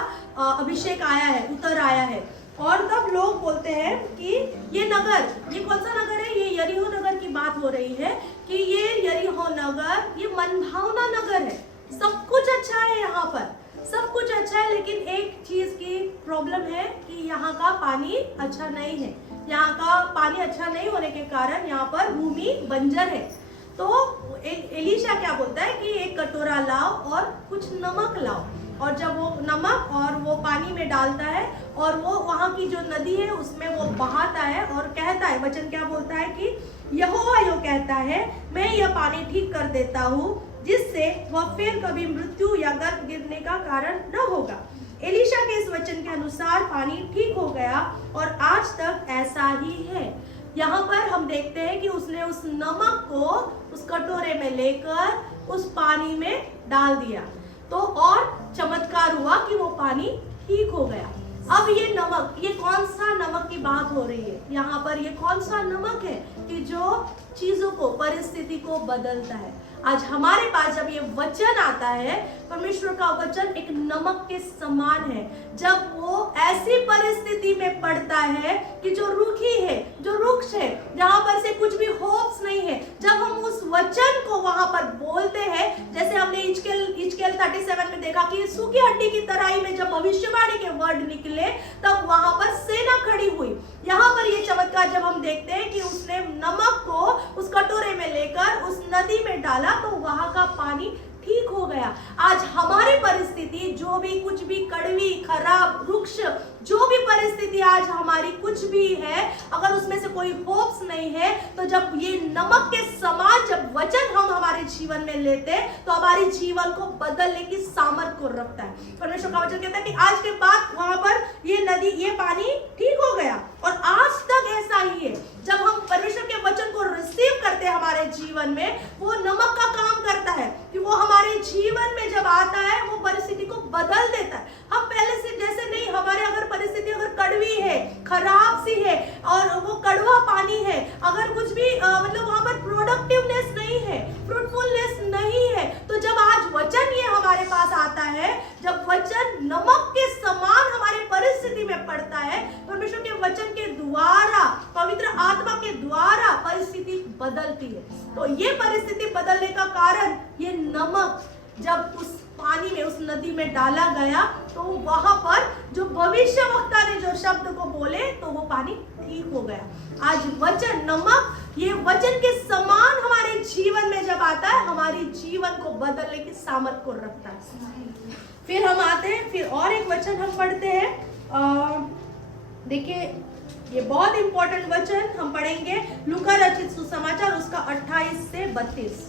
अभिषेक आया है, उतर आया है, और तब लोग बोलते हैं कि ये नगर, ये कौन सा नगर है, ये यरीहो नगर की बात हो रही है कि ये यरीहो नगर, ये मनभावना नगर है, सब कुछ अच्छा है यहाँ पर, सब कुछ अच्छा है, लेकिन एक चीज की प्रॉब्लम है कि यहाँ का पानी अच्छा नहीं है। यहाँ का पानी अच्छा नहीं होने के कारण यहाँ पर भूमि बंजर है। तो एलीशा क्या बोलता है कि एक कटोरा लाओ और कुछ नमक लाओ, और जब वो नमक और वो पानी में डालता है और वो वहाँ की जो नदी है उसमें वो बहाता है और कहता है, वचन क्या बोलता है कि यहोवा यो कहता है, मैं यह पानी ठीक कर देता हूँ, जिससे वह फिर कभी मृत्यु या गर्भ गिरने का कारण न होगा। एलीशा के इस वचन के अनुसार पानी ठीक हो गया और आज तक ऐसा ही है। यहाँ पर हम देखते हैं कि उसने उस नमक को उस कटोरे में लेकर उस पानी में डाल दिया, तो और चमत्कार हुआ कि वो पानी ठीक हो गया। अब ये नमक, ये कौन सा नमक की बात हो रही है यहाँ पर, ये कौन सा नमक है कि जो चीजों को, परिस्थिति को बदलता है। आज हमारे पास जब ये वचन आता है, परमेश्वर का वचन एक नमक के समान है। जब वो ऐसी परिस्थिति में पड़ता है कि जो रूखी है, जो रुक्ष है, जहां पर से कुछ भी होप्स नहीं है, जब हम उस वचन को वहां पर बोलते हैं, जैसे हमने इजकेल 37 में देखा कि सूखी हड्डी की तराई में जब भविष्यवाणी के वर्ड निकले तब वहां पर सेना खड़ी हुई। यहाँ पर ये चमत्कार जब हम देखते हैं कि उसने नमक को उस कटोरे में लेकर उस नदी में डाला तो वहां का पानी ठीक हो गया। आज हमारी परिस्थिति जो भी, कुछ भी कड़वी, खराब, रुक्ष, जो भी परिस्थिति आज हमारी कुछ भी है, अगर उसमें से कोई होप्स नहीं है, तो जब ये नमक के समान जब वचन हम हमारे जीवन में लेते तो हमारे जीवन को बदलने की सामर्थ्य को रखता है। परमेश्वर का वचन कहता है कि आज के बाद वहां पर ये नदी, ये पानी ठीक हो गया, और आज तक ऐसा ही है। जब हम परमेश्वर के वचन को रिसीव करते हैं हमारे जीवन में, वो नमक का काम करता है कि वो हमारे जीवन में जब आता है वो परिस्थिति को बदल देता है। हम पहले से जैसे नहीं, हमारे अगर परिस्थिति अगर कड़वी है, खराब सी है और वो कड़वा पानी है, अगर कुछ भी मतलब वहां पर प्रोडक्टिवनेस नहीं है, फ्रूटफुलनेस नहीं है, तो जब आज वचन ये हमारे पास आता है, जब वचन नमक के समान हमारे परिस्थिति में पड़ता है, परमेश्वर के वचन के द्वारा, पवित्र आत्मा के द्वारा परिस्थिति बदलती है। तो ये परिस्थिति बदलने का कारण ये नमक जब उस पानी में, उस नदी में डाला गया, तो वहां पर जो भविष्यवक्ता ने जो शब्द को बोले तो वो पानी ठीक हो गया। आज वचन, नमक, ये वचन के समान हमारे जीवन में जब आता है, हमारे जीवन को बदलने की सामर्थ्य को रखता है। फिर हम आते हैं, फिर और एक वचन हम पढ़ते हैं। देखिए, ये बहुत इंपॉर्टेंट वचन हम पढ़ेंगे, लूका रचित सुसमाचार उसका 28 से 32।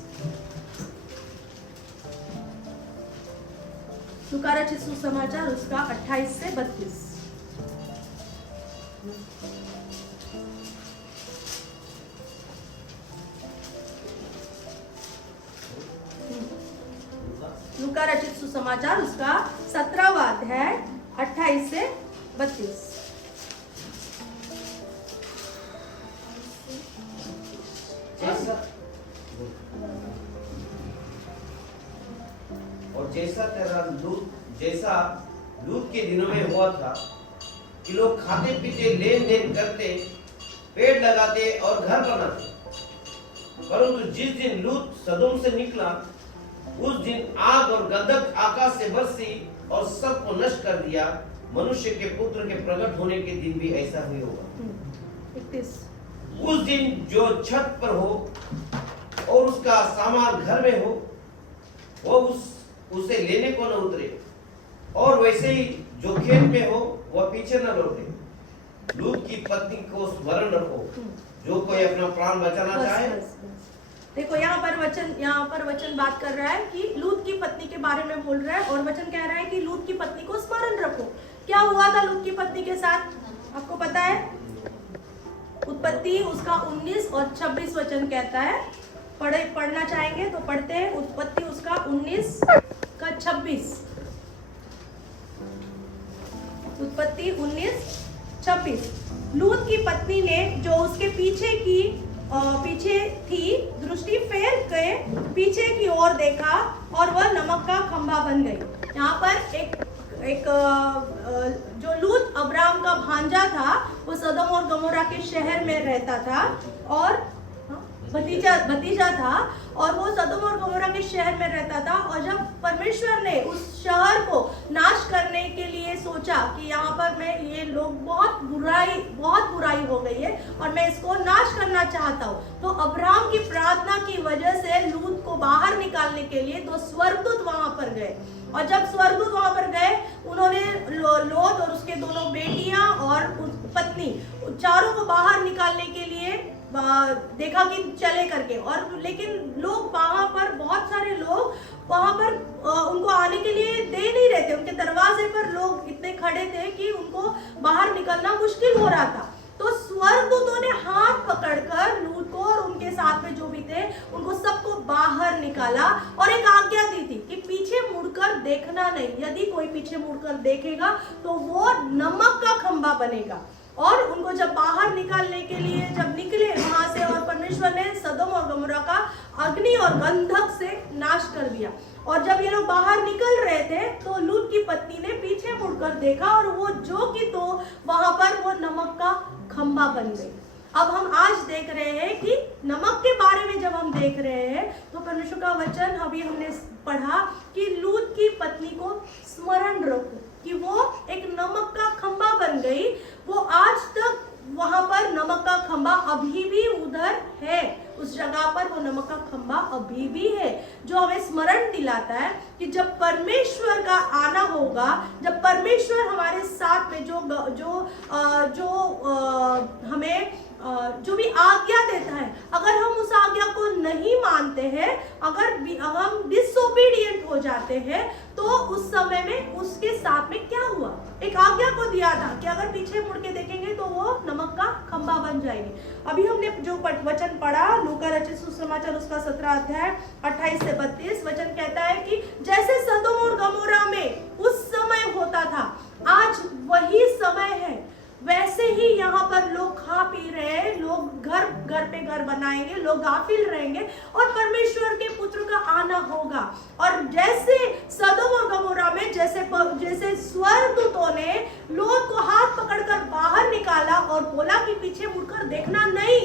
लूका रचित सुसमाचार उसका 28 से 32। लूका रचित सुसमाचार उसका 17वां अध्याय 28 से 32। जैसा लूत के दिनों में हुआ था कि लोग खाते पीते लेन देन करते, पेड़ लगाते और घर बनाते, परंतु जिस दिन लूत सदोम से निकला उस दिन आग और गंधक आकाश से बरसी और सबको नष्ट कर दिया। मनुष्य के पुत्र के प्रकट होने के दिन भी ऐसा ही होगा। 31। उस दिन जो छत पर हो और उसका सामान घर में हो, वो उसे लेने को न उतरे, और वैसे ही जो खेत में हो वह पीछे न लौटे। लूत की पत्नी को स्मरण रखो, जो कोई अपना प्राण बचाना चाहे। देखो यहाँ पर वचन बात कर रहा है कि लूत की पत्नी के बारे में बोल रहा है, और वचन कह रहा है कि लूत की पत्नी को स्मरण रखो। क्या हुआ था लूत की पत्नी के साथ, आपको पता है? उत्पत्ति उसका 19 और 26 वचन कहता है। पढ़ना चाहेंगे तो पढ़ते हैं। उत्पत्ति उसका 19 का 26। उत्पत्ति 19:26। लूत की पत्नी ने जो उसके पीछे थी दृष्टि फेर के पीछे की ओर देखा और वह नमक का खंभा बन गई। यहाँ पर एक जो लूत अब्राम का भांजा था, वो सदोम और गमोरा के शहर में रहता था और भतीजा था, और वो सदोम और गमोरा के शहर में रहता था। और जब परमेश्वर ने उस शहर को नाश करने के लिए सोचा कि यहाँ पर ये लोग बहुत बुराई हो गई है और मैं इसको नाश करना चाहता हूँ, तो अब्राम की प्रार्थना की वजह से लूत को बाहर निकालने के लिए 2 स्वर्गदूत वहां पर गए। और जब स्वर्गदूत वहां पर गए, उन्होंने लोत और उसके दोनों बेटियां और पत्नी चारों को बाहर निकालने के लिए देखा कि चले करके, और लेकिन लोग वहां पर बहुत सारे लोग वहां पर उनको आने के लिए दे नहीं रहे थे। उनके दरवाजे पर लोग इतने खड़े थे कि उनको बाहर निकलना मुश्किल हो रहा था। तो स्वर्गदूतों ने हाथ पकड़कर लूत को और उनके साथ में जो भी थे उनको सबको बाहर निकाला और एक आज्ञा दी थी कि पीछे मुड़कर देखना नहीं। यदि कोई पीछे मुड़कर देखेगा तो वो नमक का खंभा बनेगा। और उनको जब बाहर निकालने के लिए जब निकले वहां से, और परमेश्वर ने सदोम और गमोरा का अग्नि और गंधक से नाश कर दिया। और जब ये लोग बाहर निकल रहे थे तो लूत की पत्नी ने पीछे मुड़कर देखा और वो जो कि तो वहां पर वो नमक का खंभा बन गई। अब हम आज देख रहे हैं कि नमक के बारे में जब हम देख रहे हैं तो परमेश्वर का वचन अभी हमने पढ़ा कि लूत की पत्नी को स्मरण रखो कि वो एक नमक का खंभा बन गई। वो आज तक वहां पर नमक का खंभा अभी भी उधर है, उस जगह पर वो नमक का खंभा अभी भी है, जो हमें स्मरण दिलाता है कि जब परमेश्वर का आना होगा, जब परमेश्वर हमारे साथ में हमें जो भी आज्ञा देता है, अगर हम उस आज्ञा को नहीं मानते हैं, अगर हम डिसोबीडिएंट हो जाते हैं, तो उस समय में उसके साथ में क्या हुआ? एक आज्ञा को दिया था कि अगर पीछे मुड़ के देखेंगे तो वो नमक का खंभा बन जाएंगे। अभी हमने जो वचन पढ़ा लूका रचित सुसमाचार उसका 17 अध्याय 28 से 32 वचन कहता है कि जैसे सदोम और गमोरा में उस समय होता था, आज वही समय है। वैसे ही यहाँ पर लोग खा पी रहे हैं, लोग घर पे घर बनाएंगे, लोग गाफिल रहेंगे और परमेश्वर के पुत्र का आना होगा। और जैसे सदोम और गमोरा में जैसे स्वर्गदूतों ने लोत को हाथ पकड़कर बाहर निकाला और बोला कि पीछे मुड़कर देखना नहीं,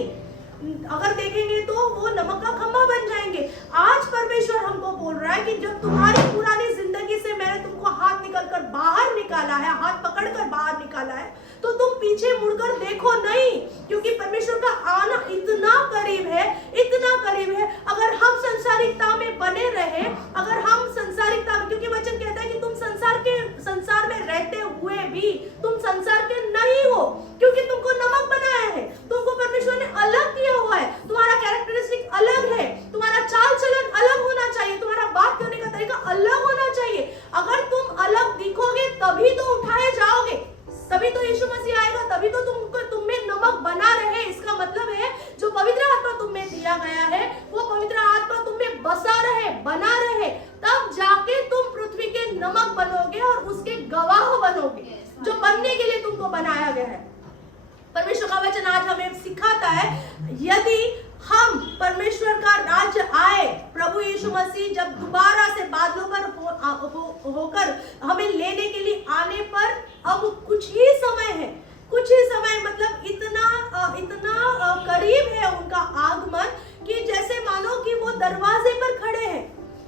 अगर देखेंगे तो वो नमक का खंभा बन जाएंगे। आज परमेश्वर हमको बोल रहा है कि जब तुम्हारी पुरानी जिंदगी से मैंने तुमको हाथ निकालकर बाहर निकाला है, हाथ पकड़कर बाहर निकाला है, तो तुम पीछे मुड़कर देखो नहीं, क्योंकि परमेश्वर का आना इतना करीब है, इतना करीब है। अगर हम संसारिकता में बने रहे, अगर हम संसारिकता में, क्योंकि वचन कहता है कि तुम संसार में रहते हुए भी तुम संसार के नहीं हो, क्योंकि तुमको नमक बनाया है, तुमको परमेश्वर ने अलग किया हुआ है, तुम्हारा कैरेक्टरिस्टिक अलग है, तुम्हारा चाल चलन अलग होना चाहिए, तुम्हारा बात करने का तरीका अलग होना चाहिए। अगर तुम अलग दिखोगे तभी तो उठाए जाओगे, तभी तो यीशु मसीह आएगा, तभी तो तुम में नमक बना रहे। इसका है, यदि हम परमेश्वर का राज्य आए, प्रभु यीशु मसीह जब दोबारा से बादलों पर होकर हमें लेने के लिए आने पर अब कुछ ही समय है, कुछ ही समय मतलब इतना करीब है उनका आगमन कि जैसे मानो कि वो दरवाजे पर खड़े हैं,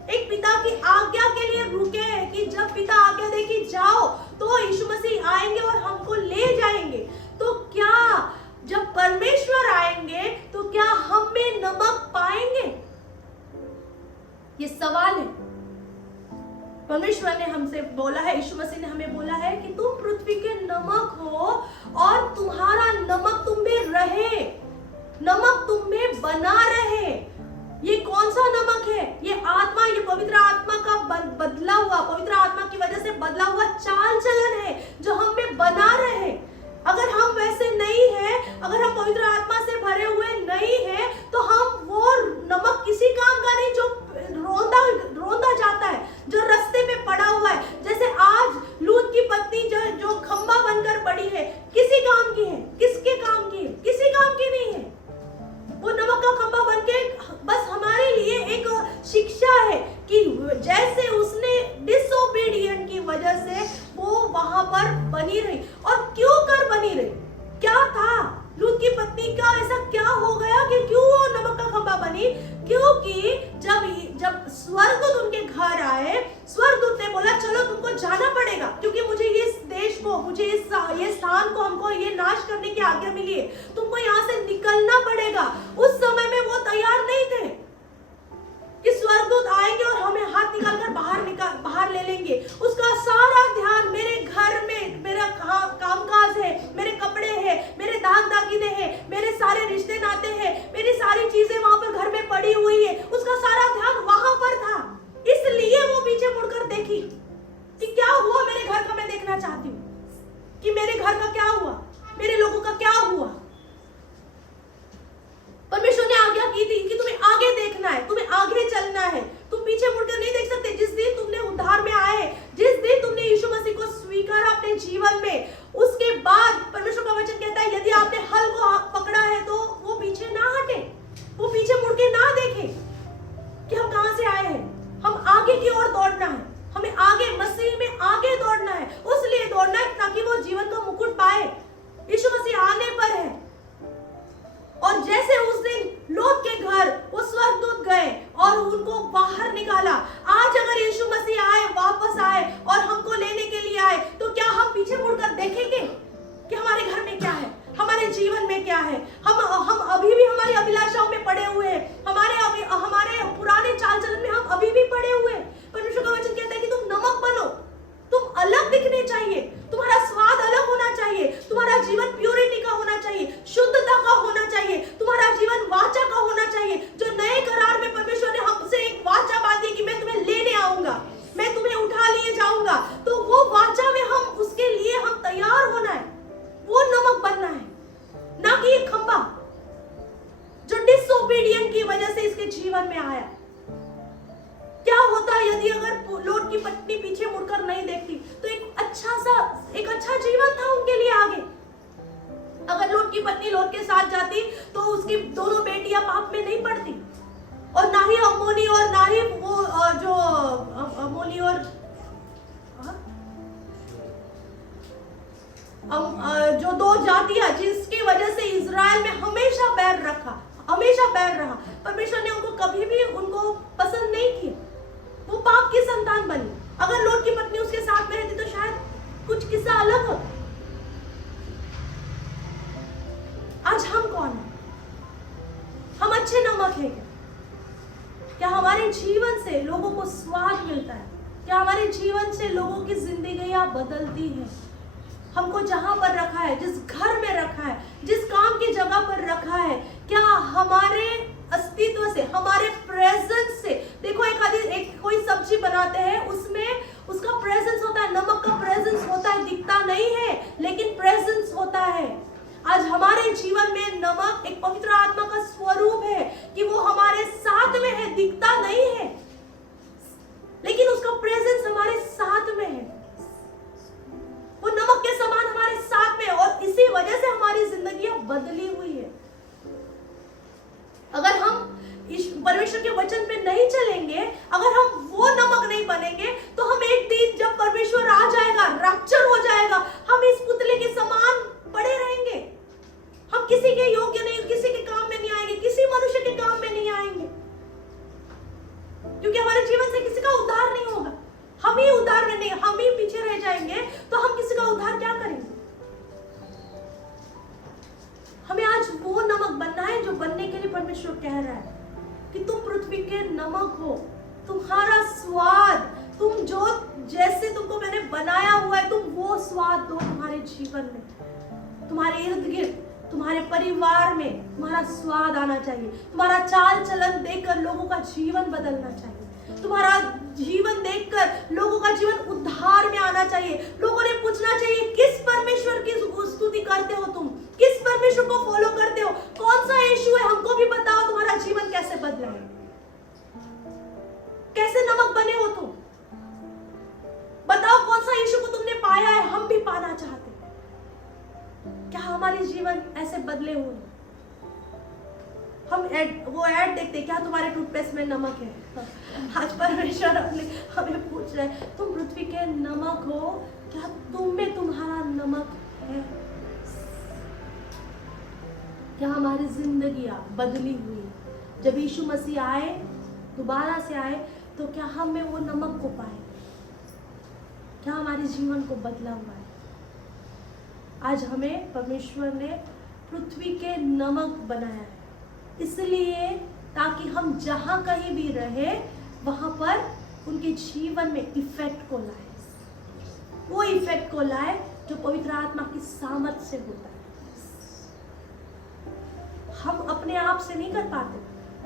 एक पिता की आज्ञा के लिए रुके हैं कि जब पिता आज्ञा दे कि जाओ तो यीशु मसीह आएंगे और हमको ले जाएंगे। तो क्या जब परमेश्वर आएंगे तो क्या हम में नमक पाएंगे? ये सवाल है। परमेश्वर ने हमसे बोला है, यीशु मसीह ने हमें बोला है कि तुम पृथ्वी के नमक हो और तुम्हारा नमक तुम में रहे, नमक तुम में बना रहे। ये कौन सा नमक है? ये आत्मा, ये पवित्र आत्मा का बदला हुआ, पवित्र आत्मा की वजह से बदला हुआ चाल चलन है जो हम में बना रहे। अगर हम वैसे नहीं हैं, अगर हम पवित्र आत्मा से भरे हुए नहीं हैं, तो हम वो नमक किसी काम का नहीं जो रोंदा जाता है, जो रास्ते पे पड़ा हुआ है। जैसे आज लूत की पत्नी जो खंबा बनकर पड़ी है, किसी काम की है? किसके काम की है? किसी काम की नहीं है। वो नमक का खंबा बनके बस हमारे लिए एक शिक्षा है कि जैसे उसने डिसोबीडिएंट की वजह से वो वहां पर बनी रही। और क्यों कर बनी रही? क्या था लूत की पत्नी का? ऐसा क्या हो गया कि क्यों वो नमक का खंबा बनी? क्योंकि जब स्वर्गदूत उनके घर आए, स्वर्गदूत ने बोला चलो तुमको जाना पड़ेगा, क्योंकि मुझे ये देश को, मुझे ये स्थान को, हमको ये नाश करने की आज्ञा मिली है, तुमको यहाँ से निकलना पड़ेगा। उस समय में वो तैयार नहीं थे कि स्वर्गदूत आएंगे और हमें हाथ निकालकर बाहर ले लेंगे। उसका सारा ध्यान मेरे घर में, मेरा कामकाज है, मेरे कपड़े हैं, मेरे दाग दागिने हैं, मेरे सारे रिश्ते नाते हैं, मेरी सारी चीजें वहां पर घर में पड़ी हुई है, उसका सारा ध्यान वहां पर था। इसलिए वो पीछे मुड़कर देखी कि क्या हुआ मेरे घर का, मैं देखना चाहती हूँ कि मेरे घर का क्या हुआ, मेरे लोगों का क्या हुआ। परमेश्वर ने आज्ञा की थी कि तुम्हें आगे देखना है, तुम्हें आगे चलना है, तुम पीछे मुड़कर नहीं देख सकते। जिस दिन तुमने उद्धार में आए, जिस दिन तुमने यीशु मसीह को स्वीकारा अपने जीवन में, उसके बाद परमेश्वर का वचन कहता है यदि आपने हल को पकड़ा है तो वो पीछे ना हटे, वो पीछे मुड़ के ना देखे कि हम कहां से आए हैं। हम आगे की ओर दौड़ना है, हमें आगे मसीह में आगे दौड़ना है, उसलिए दौड़ना है ताकि वो जीवन का मुकुट पाए। यीशु मसीह आने पर है। और जैसे उस दिन लोत के घर वो स्वर्गदूत गए और उनको बाहर निकाला, आज अगर यीशु मसीह आए, वापस आए और हमको लेने के लिए आए, तो क्या हम पीछे मुड़कर देखेंगे कि हमारे घर में क्या है, हमारे जीवन में क्या है? हम अभी भी हमारी अभिलाषाओं में पड़े हुए हैं, हमारे पुराने चाल चलन में हम अभी भी पड़े हुए हैं। परमेश्वर का वचन कहता है कि तुम नमक बनो, तुम अलग दिखने चाहिए, तुम्हारा स्वाद अलग होना चाहिए, तुम्हारा जीवन प्योरिटी का होना चाहिए, शुद्धता का होना चाहिए, तुम्हारा जीवन वाचा का होना चाहिए। जो नए करार में परमेश्वर ने हमसे एक वाचा बांधी कि मैं तुम्हें लेने आऊंगा, मैं तुम्हें उठा लिए जाऊंगा, तो वो वाचा में हम उसके लिए हम तैयार होना है, वो नमक बनना है, ना कि एक खंबा जो डिसोबीडिएंट की वजह से इसके जीवन में आया। क्या होता यदि अगर लोट की पत्नी पीछे मुड़कर नहीं देखती? तो एक अच्छा जीवन था उनके लिए आगे। अगर लोट की पत्नी लोट के साथ जाती तो उसकी दोनों बेटियां पाप में नहीं पड़ती, और ना ही अमोनी और ना ही वो जो अमोनी और जो दो जातियां जिसकी वजह से इजराइल में हमेशा बैर रहा। परमेश्वर ने उनको कभी भी उनको पसंद नहीं किया, वो पाप की संतान बनी। अगर लोट की पत्नी उसके साथ में रहती तो शायद कुछ किस्सा अलग होता। आज हम कौन है? हम अच्छे नमक हैं क्या? हमारे जीवन से लोगों को स्वाद मिलता है? क्या हमारे जीवन से लोगों की जिंदगियां बदलती है? हमको जहां पर रखा है, जिस घर में रखा है, जिस काम की जगह पर रखा है, क्या हमारे अस्तित्व से, हमारे प्रेजेंस से? देखो एक कोई सब्जी बनाते हैं, उसमें उसका प्रेजेंस होता है, नमक का प्रेजेंस होता है, दिखता नहीं है लेकिन प्रेजेंस होता है। आज हमारे जीवन में नमक एक पवित्र आत्मा का स्वरूप है कि वो हमारे साथ में है, दिखता नहीं है लेकिन उसका प्रेजेंस हमारे साथ में है, वो नमक के समान हमारे साथ में, और इसी वजह से हमारी जिंदगी बदली हुई है। के वचन पे नहीं चलेंगे, अगर हम वो नमक नहीं बनेंगे, तो हम एक दिन जब परमेश्वर आ जाएगा, रैप्चर हो जाएगा, हम इस पुतले के समान पड़े रहेंगे। हम किसी के योग्य नहीं, किसी के काम में नहीं आएंगे, किसी मनुष्य के काम में नहीं आएंगे, क्योंकि हमारे जीवन से किसी का उद्धार नहीं होगा। हम ही उद्धार में नहीं, हम ही पीछे रह जाएंगे, तो हम किसी का उद्धार क्या करेंगे? हमें आज वो नमक बनना है जो बनने के लिए परमेश्वर कह रहा है कि तुम पृथ्वी के नमक हो। तुम्हारा स्वाद, तुम जो जैसे तुमको मैंने बनाया हुआ है, तुम वो स्वाद दो तुम्हारे जीवन में, तुम्हारे इर्द गिर्द, तुम्हारे परिवार में तुम्हारा स्वाद आना चाहिए। तुम्हारा चाल चलन देखकर लोगों का जीवन बदलना चाहिए। तुम्हारा जीवन देखकर लोगों का जीवन उद्धार में आना चाहिए। लोगों ने पूछना चाहिए, किस परमेश्वर की स्तुति करते हो तुम? किस परमेश्वर को फॉलो करते हो? कौन सा यीशु है? हमको भी बताओ, तुम्हारा जीवन कैसे बदला है, कैसे नमक बने हो तुम? बताओ कौन सा यीशु को तुमने पाया है, हम भी पाना चाहते हैं। क्या हमारे जीवन ऐसे बदले हुए? हम वो ऐड देखते, क्या तुम्हारे टूथपेस्ट में नमक है? आज परमेश्वर हमें पूछ रहे हैं, तुम पृथ्वी के नमक हो, क्या तुम में तुम्हारा नमक है? क्या हमारी जिंदगियां बदली हुई? जब यीशु मसीह आए, दोबारा से आए, तो क्या हम में वो नमक को पाए? क्या हमारे जीवन को बदला हुआ है? आज हमें परमेश्वर ने पृथ्वी के नमक बनाया है, इसलिए ताकि हम जहां कहीं भी रहे, वहां पर उनके जीवन में इफेक्ट को लाए, वो इफेक्ट को लाए जो पवित्र आत्मा की सामर्थ से होता है। हम अपने आप से नहीं कर पाते,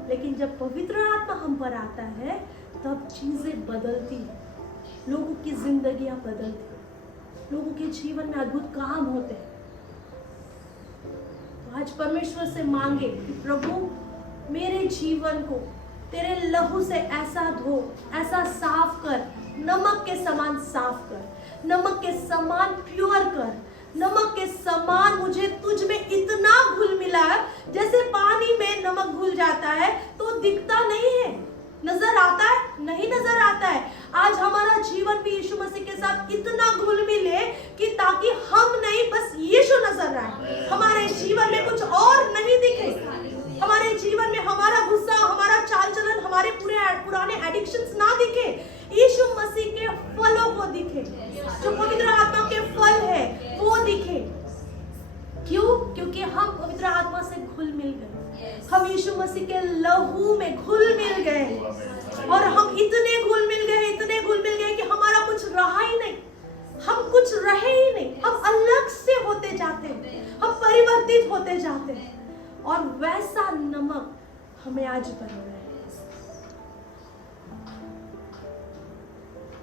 लेकिन जब पवित्र आत्मा हम पर आता है, तब चीजें बदलती हैं, लोगों की जिंदगियां बदलती हैं, लोगों के जीवन में अद्भुत काम होते हैं। तो आज परमेश्वर से मांगे कि प्रभु मेरे जीवन को तेरे लहू से ऐसा धो, ऐसा साफ कर, नमक के समान साफ कर, नमक के समान प्योर कर, नमक के समान मुझे तुझ में इतना घुल मिला, जैसे पानी में नमक घुल जाता है तो दिखता नहीं है, नजर आता है नहीं नजर आता है। आज हमारा जीवन भी यीशु मसीह के साथ इतना घुल मिले कि ताकि हम नहीं, बस यीशु नजर आए, हमारे जीवन में कुछ और नहीं दिखे, हमारे जीवन में हमारा गुस्सा, हमारा चाल चलन, हमारे पुराने एडिक्शंस ना दिखे, यीशु मसीह के फलों को दिखे, जो पवित्र आत्मा के फल है वो दिखे। क्यों? क्योंकि हम पवित्र आत्मा से घुल मिल गए, हम यीशु मसीह के लहू में घुल मिल गए, और हम इतने घुल मिल गए कि हमारा कुछ रहा ही नहीं, हम कुछ रहे ही नहीं, हम अलग से होते जाते हैं, हम परिवर्तित होते जाते हैं, और वैसा नमक हमें आज बन रहा है।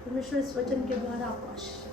परमेश्वर इस वचन के द्वारा आपको आशीष